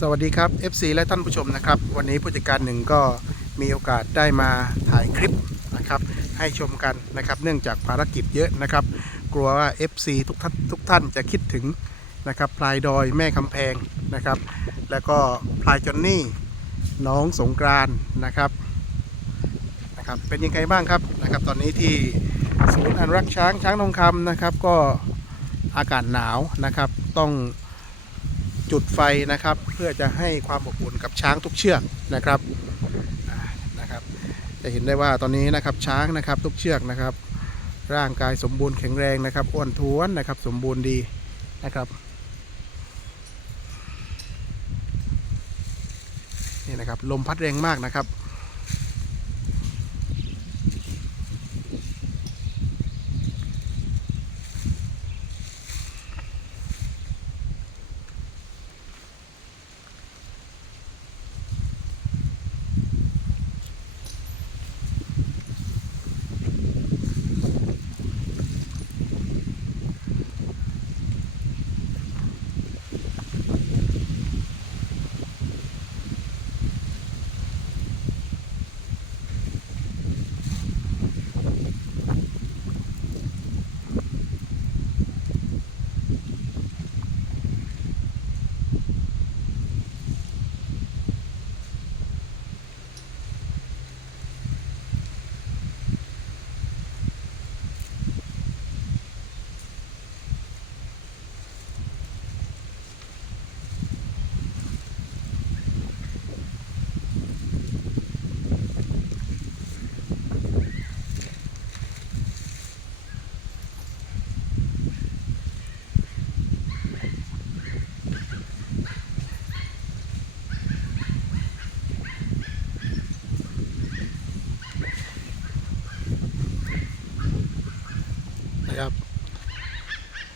สวัสดีครับ FC และท่านผู้ชมนะครับ วันนี้ผู้จัดการหนึ่งก็มีโอกาสได้มาถ่ายคลิปนะครับ ให้ชมกันนะครับ เนื่องจากภารกิจเยอะนะครับ กลัวว่า FC ทุกท่านทุกท่านจะคิดถึงนะครับพลายดอยแม่คำแพงนะครับ แล้วก็พลายจอนนี่น้องสงกรานนะครับนะครับเป็นยังไงบ้างครับนะครับ ตอนนี้ที่ศูนย์อนุรักษ์ช้างช้างทองคำนะครับ ก็อากาศหนาวนะครับต้อง จุดไฟนะครับ เพื่อจะให้ความอบอุ่นกับช้างทุกเชือกนะครับนะครับ จะเห็นได้ว่าตอนนี้นะครับช้างนะครับทุกเชือกนะครับ ร่างกายสมบูรณ์แข็งแรงนะครับอ้วนท้วนนะครับสมบูรณ์ดีนะครับนี่นะครับลมพัดแรงมากนะครับ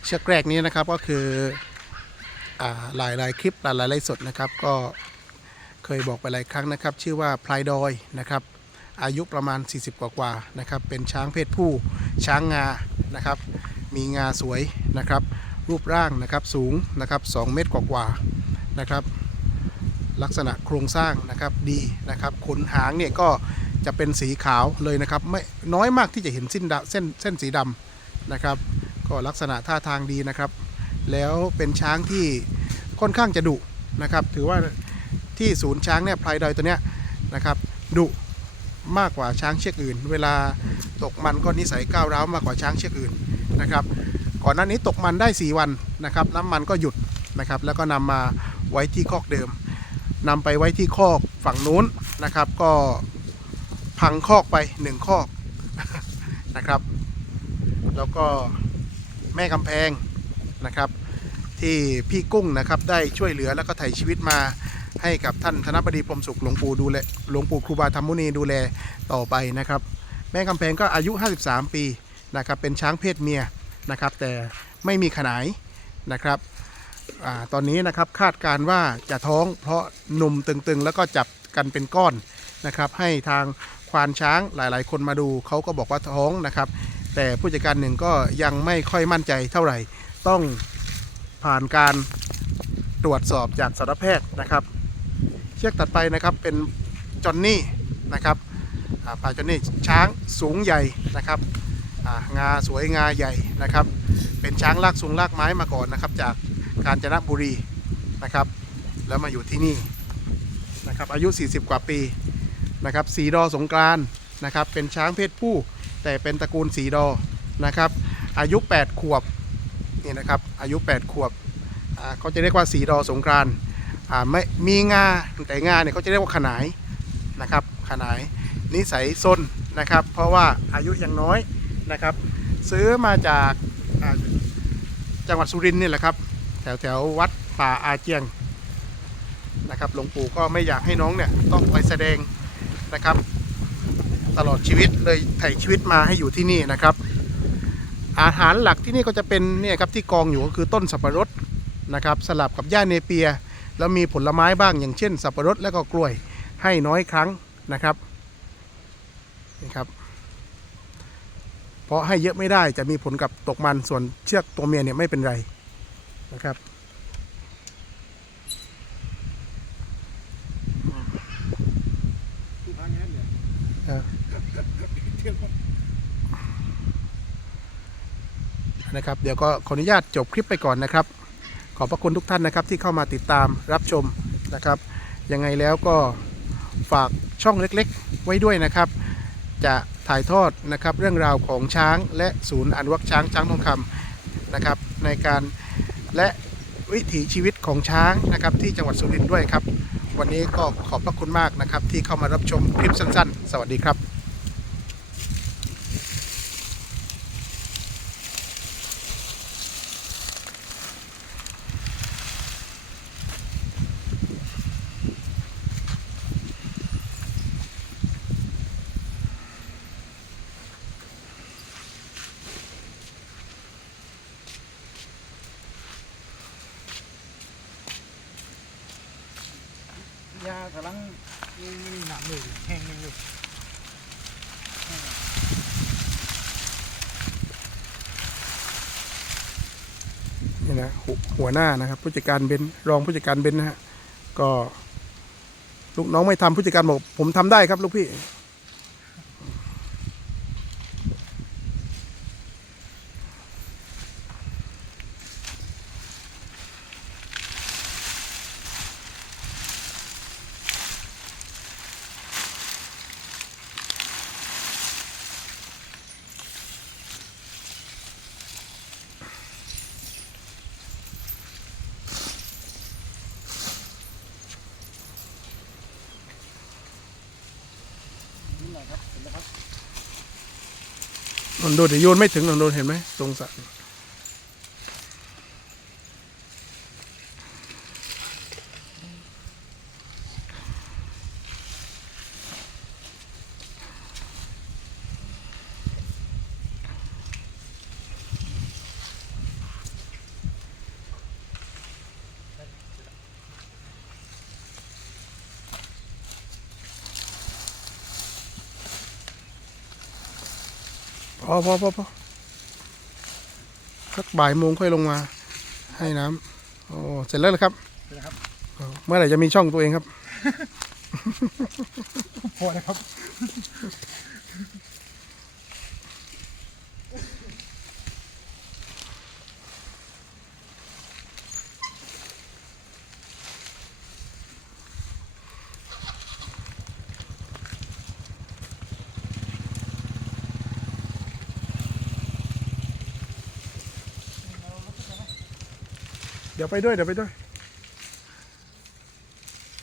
เชือกแรกนี้นะครับก็คือหลายหลายคลิปหลายหลายไลฟ์สดนะครับ ก็เคยบอกไปหลายครั้งนะครับ ชื่อว่าพลายดอยนะครับอายุประมาณ 40 กว่ากว่านะครับเป็นช้างเพศผู้ช้างงานะครับ มีงาสวยนะครับ รูปร่างนะครับสูงนะครับ2เมตรกว่าๆนะครับ ลักษณะโครงสร้างนะครับดีนะครับขนหางเนี่ยก็จะเป็นสีขาวเลยนะครับไม่น้อยมากที่จะเห็นเส้นเส้นเส้นสีดำนะครับ ก็ลักษณะท่าทางดีนะครับ แล้วเป็นช้างที่ค่อนข้างจะดุนะครับ ถือว่าที่ศูนย์ช้างเนี่ยพลายดอยตัวเนี้ยนะครับดุมากกว่าช้างเชือกอื่น เวลาตกมันก็นิสัยก้าวร้าวมากกว่าช้างเชือกอื่นนะครับก่อนหน้านี้ตกมันได้ 4 วันนะครับน้ำมันก็หยุดนะครับแล้วก็นำมาไว้ที่คอกเดิมนำไปไว้ที่คอกฝั่งนู้นนะครับ ก็พังคอกไปหนึ่งคอกนะครับ แล้วก็ แม่กำแพงนะครับ ที่พี่กุ้งนะครับได้ช่วยเหลือแล้วก็ไถ่ชีวิตมาให้กับท่านธนบดีพรมสุขหลวงปู่ดูแลหลวงปู่ครูบาธรรมมุนีดูแลต่อไปนะครับ แม่กำแพงก็อายุ 53 ปีนะครับเป็นช้างเพศเมียนะครับแต่ไม่มีขนายนะครับอตอนนี้นะครับคาดการว่าจะท้องเพราะหนุ่มตึงๆ แล้วก็จับกันเป็นก้อนนะครับให้ทางควานช้างหลายๆ คนมาดูเขาก็บอกว่าท้องนะครับ แต่ผู้จัดการหนึ่งก็ยังไม่ค่อยมั่นใจเท่าไหร่ ต้องผ่านการตรวจสอบจากสัตวแพทย์นะครับ เชือกถัดไปนะครับเป็นจอนนี่นะครับอ่าพลาจอนนี่ช้างสูงใหญ่นะครับอ่างาสวยงาใหญ่นะครับ เป็นช้างลากสูงลากไม้มาก่อนนะครับ จากกาญจนบุรีนะครับ แล้วมาอยู่ที่นี่นะครับอายุ 40 กว่าปีนะครับสีดอสงกรานนะครับเป็นช้างเพศผู้ แต่เป็นตระกูลสีดอนะครับ อายุ 8 ขวบนี่นะครับอายุ 8 ขวบเขาจะเรียกว่าสีดอสงกรานไม่มีงาแต่งาเนี่ยเขาจะเรียกว่าขนายนะครับขนายนิสัยซนนะครับ เพราะว่าอายุยังน้อยนะครับ ซื้อมาจากจังหวัดสุรินทร์นี่แหละครับ แถวแถววัดป่าอาเจียงนะครับหลวงปู่ก็ไม่อยากให้น้องเนี่ยต้องไปแสดงนะครับ ลอดชีวิตเลยไถ่ชีวิตมาให้อยู่ที่นี่นะครับ อาหารหลักที่นี่ก็จะเป็นเนี่ยครับที่กองอยู่ก็คือต้นสับปะรดนะครับ สลับกับหญ้าเนเปีย แล้วมีผลไม้บ้างอย่างเช่น สับปะรดแล้วก็กล้วยให้น้อยครั้งนะครับนี่ครับเพราะให้เยอะไม่ได้จะมีผลกับตกมันส่วนเชือกตัวเมียเนี่ยไม่เป็นไรนะครับ นะครับ เดี๋ยวก็ขออนุญาตจบคลิปไปก่อนนะครับ ขอบพระคุณทุกท่านนะครับที่เข้ามาติดตามรับชมนะครับ ยังไงแล้วก็ฝากช่องเล็กๆ ไว้ด้วยนะครับ จะถ่ายทอดนะครับเรื่องราวของช้างและศูนย์อนุรักษ์ช้างช้างทองคำนะครับ ในการและวิถีชีวิตของช้างนะครับที่จังหวัดสุรินทร์ด้วยครับ วันนี้ก็ขอบพระคุณมากนะครับที่เข้ามารับชมคลิปสั้น ๆ สวัสดีครับ ยากำลังมีหนามอยู่แห้งอยู่นี่นะหัวหัวหน้านะครับ ผู้จัดการเบนรองผู้จัดการเบนนะฮะก็ลูกน้องไม่ทำผู้จัดการบอกผมทำได้ครับลูกพี่ นี่แหละครับเห็นแล้วครับ นนโดนเดี๋ยวโยนไม่ถึงนนโดนเห็นไหมตรงสระ อพอพอพอสักบ่ายโมงค่อยลงมา ให้น้ำโอ้เสร็จแล้วเหรอครับเห็นแล้วครับอ๋อเมื่อไหร่จะมีช่องตัวเองครับ พอแล้วครับ ดี๋ยวไปด้วยเดี๋ยวไปด้วย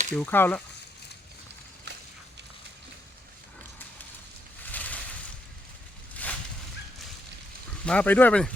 หิวข้าวแล้วมาไปด้วยไปนี่